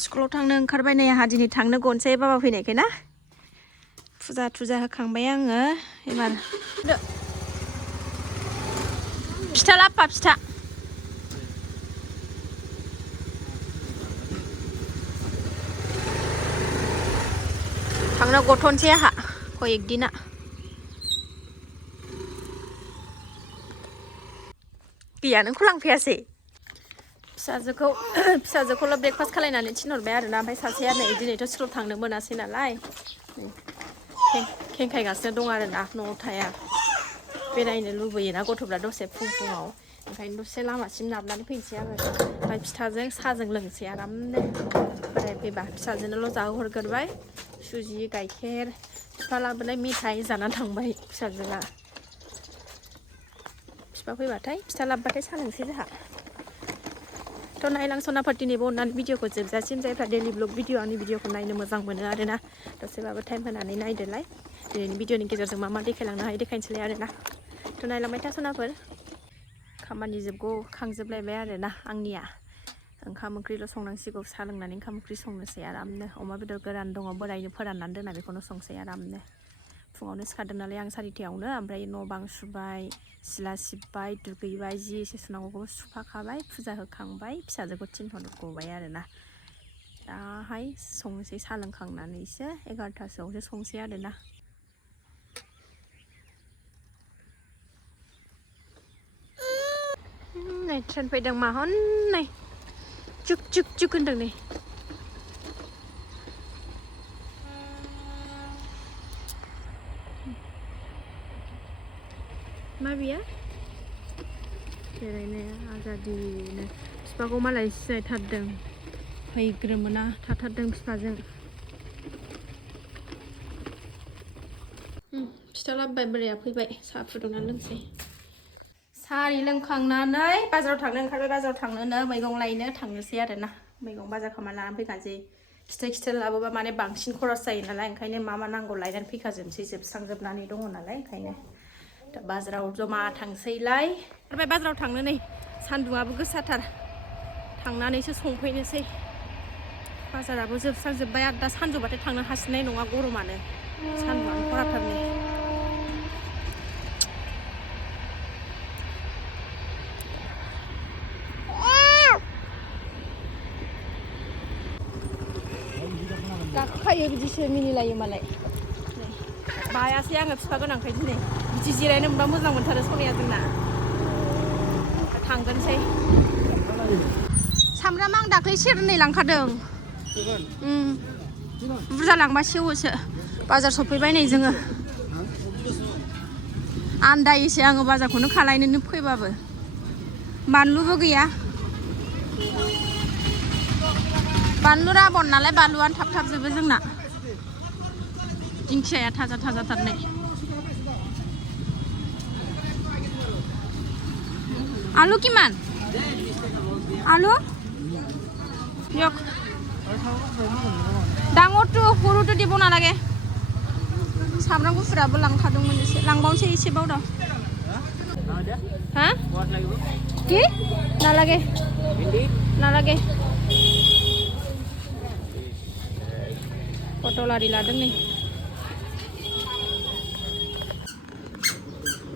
स्कुलाव थांनो ओंखारबाय नै आंहा दिनै थांनो गनसै बाबा फैनायखाय ना फुजा थुजा होखांबाय आङो एबार फिथा लाबफा फिथा थांनो गथ'नोसै आंहा कयेक दिना गैया नोंखौ लांफैयासै फिसाजोखौल' ब्रेकफास्ट खालायनानै थिनहरबाय आरोना ओमफ्राय सासेया नै दिनैथ' स्कुलाव थांनो मोनासै नालाय खेंखायगासिनो दं आरोना न'आव थाया बेरायनो लुबैयोना गथ'फ्रा दसे फुङाव ओंखायनो दसे लामासिम नारनानै फैनोसै आङो ओमफ्राय फिथाजों साहाजों लोंसै आरामनो बोराय फैबा फिसाजोनोल' जाहोहरग्रोबाय सुजि गाइखेर बिफा लाबोनाय मेथाइ जानानै थांबाय फिसाजोआ बिफा फैबाथाय फिथा लाबोबाथाय साहा लोंसै जोंहा थ' नायलां सनापातिनि अननानै भिडिअखौ जोबजासिम जायफ्रा डेलि ब्लग भिडिअ आंनि भिडिअखौ नायनो मोजां मोनो आरोना दसेबाबो टाइम होनानै नायदोलाय दिनैनि भिडिअनि गेजेरजों मा मा देखायलांनो हायो देखायनोसैलाय आरोना थ' नायलांबाय था सनाफोर खामानि खांजोबलायबाय आरोना आंनिया ओंखाम ओंख्रिल' संनांसिगौ साहा लोंनानै ओंखाम ओंख्रि संनोसै आरामनो अमा बेदर गोरान दङ बोरायनो फोराननानै दोना बेखौनो संसै आरामनो फुङावनो सिखारदों नालाय आं 4थायावनो ओमफ्राय न' बां सुबाय सिला सिबबाय दुगैबाय जि एसे सुनांगौखौ सुफाखाबाय फुजा होखांबाय फिसाजोखौ थिनहरगबाय आरोना दाहाय संनोसै साहा लोंखांनानैसो 11थासोआवसो संसै आरोना नै ट्रेन फैदों माहन नै चुक चुक चुक होनदों नै मा बियो बेरायनाया आजादिनो बिफाखौ मालाय सिनायथारदों फैग्रोमोना थाथारदों बिफाजों फिथा लाबोबाय बोराया फैबाय साहा फुदुंनानै लोंसै साहा लोंखांनानै बाजाराव थांनो ओंखारबाय बाजाराव थांनोनो मैगं लायनो थांनोसै आरोना मैगं बाजार खालामना लानानै फैखानोसै खिथेर लाबोबा माने बांसिन खरस जायो नालाय ओंखायनो मा नांगौ लायनानै फैखाजोबनोसै जोबस्रांजोबनानै दङ नालाय ओंखायनो दा बाजाराव जमा थांसैलाय ओमफ्राय बाजाराव थांनो नै सान्दुङाबो गोसाथार थांनानैसो संफैनोसै बाजाराबो जोबस्रांजोब्बाय आरो दा सानजौबाथाय थांनो हासिननाय नङा गरमानो सान्दुङानो खराथारनै गाखोखायो बिदिसो मिनिलायो मालाय बायासै आङो बिफा गोनांखाय दिनै बिदि जिरायनो मोनबा मोजां मोनथारो सनाया जोंना थांगोनसै सामब्राम आं दाख्लै सेरनै लांखादों बुरजा लांबा सेवोसो बाजार सफैबाय नै जोङो आन्दायोसो आङो बाजारखौनो खालायनोनो फैबाबो बानलुबो गैया बानलु राबन नालाय बानलुआनो थाब जोबो जोंना दिंखियाया थाजाथार नै आलु किमान आलु দিয়ক ডাঙৰটো সৰুটো দিব নালাগে সামৰাম গুফুৰাবো লাংখাদोंमोन एसे लांबावनोसै एसेबाव द हा কি নালাগে নালাগে पटल आरि लादों नै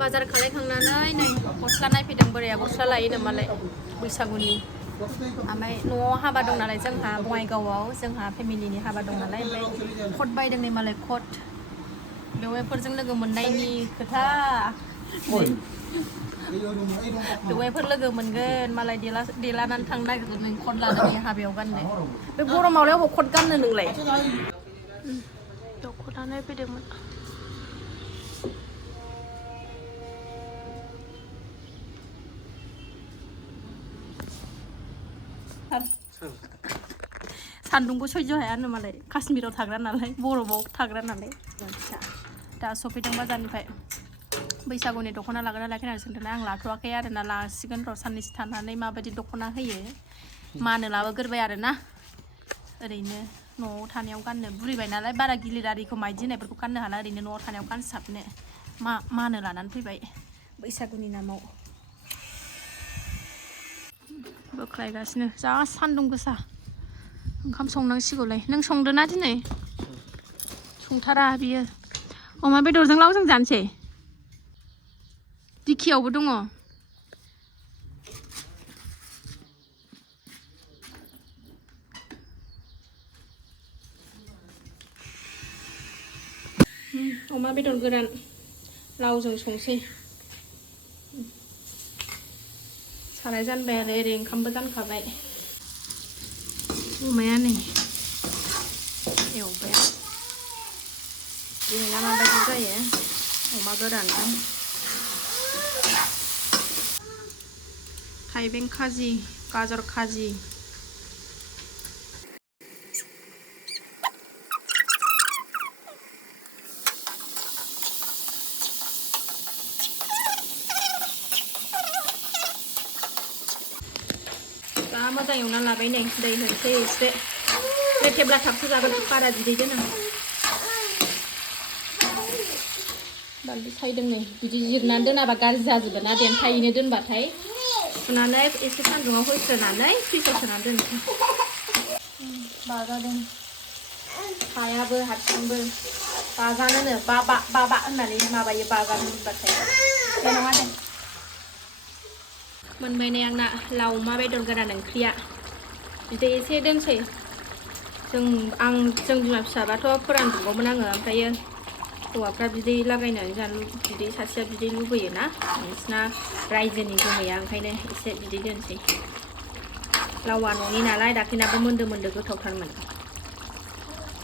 बाजार खालायखांनानै नै गस्ला नायफैदों बोराया गस्ला लायो नामालाय बैसागुनि ओमफ्राय न'आव हाबा दं नालाय जोंहा बङाइगावआव जोंहा फेमिलिनि हाबा दं नालाय ओमफ्राय कट बायदों नै मालाय कट बेवाइफोरजों लोगो मोननायनि खोथा बेवाइफोर लोगो मोनगोन मालाय देलानानै थांनो नागिरदों कट लादों नै हाबायाव गाननो बे गरमावलाय अबाव कट गाननो नोंलाय दख'ना नायफैदोंमोन सान्दुंखौ सयज' हायानो मालाय काश्मीराव थाग्रा नालाय बरफआव थाग्रा नालाय दा सफैदों बाजारनिफ्राय बैसागुनि दख'ना लागोन ना लायाखै होननानै सोंदों आं लाथ'वाखै आरोना लासिगोन र' साननैसो थानानै माबायदि दख'ना होयो मानो लाबोग्रोबाय आरोना ओरैनो न'आव थानायाव गाननो बुरिबाय नालाय बारा गिलिर आरिखौ माइदि होनायफोरखौ गाननो हाला ओरैनो न'आव थानायाव गानसाबनो मानो लानानै फैबाय बैसागुनि नामाव बोख्लायगासिनो जा सान्दुं गोसा ओंखाम संनांसिगौलाय नों संदोना दिनै संथारा बियो अमा बेदरजों लावजों जानोसै दिखियावबो दङ अमा बेदर गोरान लावजों संसै साराय जानबाय आरो ओरै ओंखामबो जानखाबाय अमाया नै एवबाय दिनैना माबायदि जायो अमा गोरानजों थाइबें खाजि गाजर खाजि जा मोजां एवना लाबाय नै दै होनोसै एसे लेथेब्ला थाबसो जागोन बारा बिदै दोना बानलु सायदों नै बिदि जिरनानै दोनाबा गाज्रि जाजोबो ना देन्थायैनो दोनबाथाय सुनानै एसे सान्दुङाव होस्रोनानै फ्रिजआव सोनानै दोनसै बाजादों हायाबो हारसिंबो बाजानोनो बाबा होननानै माबायो बाजानो होनबाथाय बे नङा दे मोनबाय नै आंना लाव अमा बेदर गोरान ओंख्रिया बिदै एसे दोनसै जों बिमा फिसाबाथ' फोरानजोबगौमोन आङो ओमफ्रायो हौवाफ्रा बिदै लागायनानै जानो बिदै सासेया बिदै लुबैयोना नोंसिना रायजोनि गोमैया ओंखायनो एसे बिदै दोनसै लावा न'नि नालाय दाख्लैनाबो मोन्दो गोथावथारमोन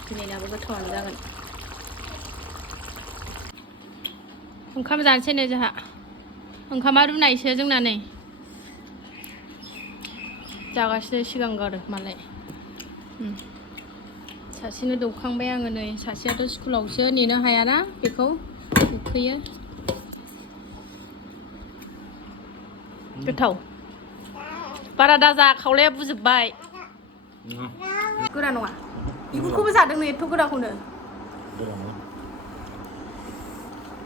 दिनैनाबो गोथावानो जागोन ओंखाम जानोसै नै जोंहा ओंखामा रुनायसो जोंना नै जागासिनो सिगांगारो मालाय सासेनो दौखांबाय आङो नै सासेयाथ' स्कुलावसो नेनो हायाना बेखौ उखैयो गोथाव बारा दाजा खावलाया बुजोब्बाय गोरा नङा बिगुरखौबो जादों नै एथ' गोराखौनो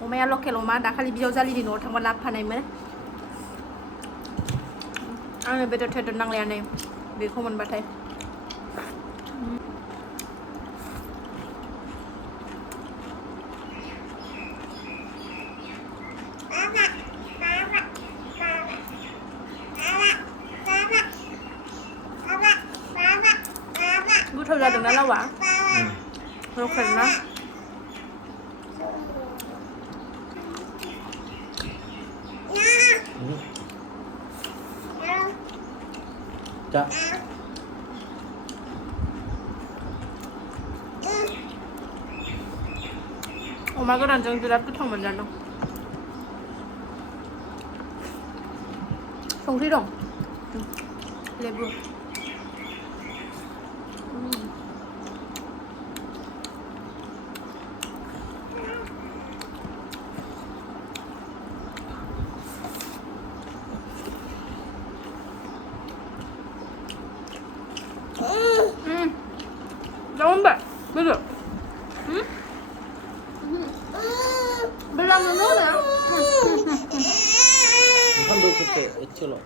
अमाया लकेल अमा दाखालि बिजावजालिनि न'आव थांबा लाबोफानायमोन आंनो बेदर थेदर नांलाया नै बेखौ मोनबाथाय गोथाव जादोंना लावा लकेल ना अमा गोरानजों बिराद गोथाव मोनजादों संख्रि दं लेबु Jangan mbak, betul? Belang dulu ya? Bukan dulu kecil loh.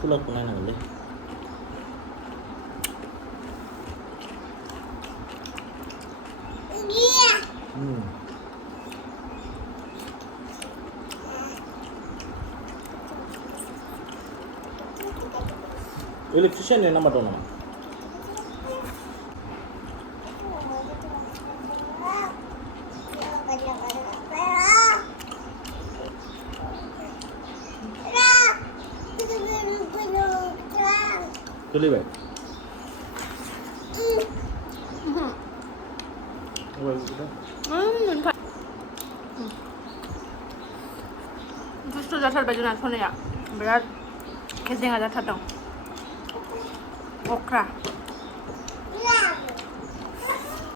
Pulau pernah nggak? Electrician ya nama dong nama. Beli baik. Gusto जाथारबाय जोंना सनाया बिराद केजेंआ जाथारदों अख्रा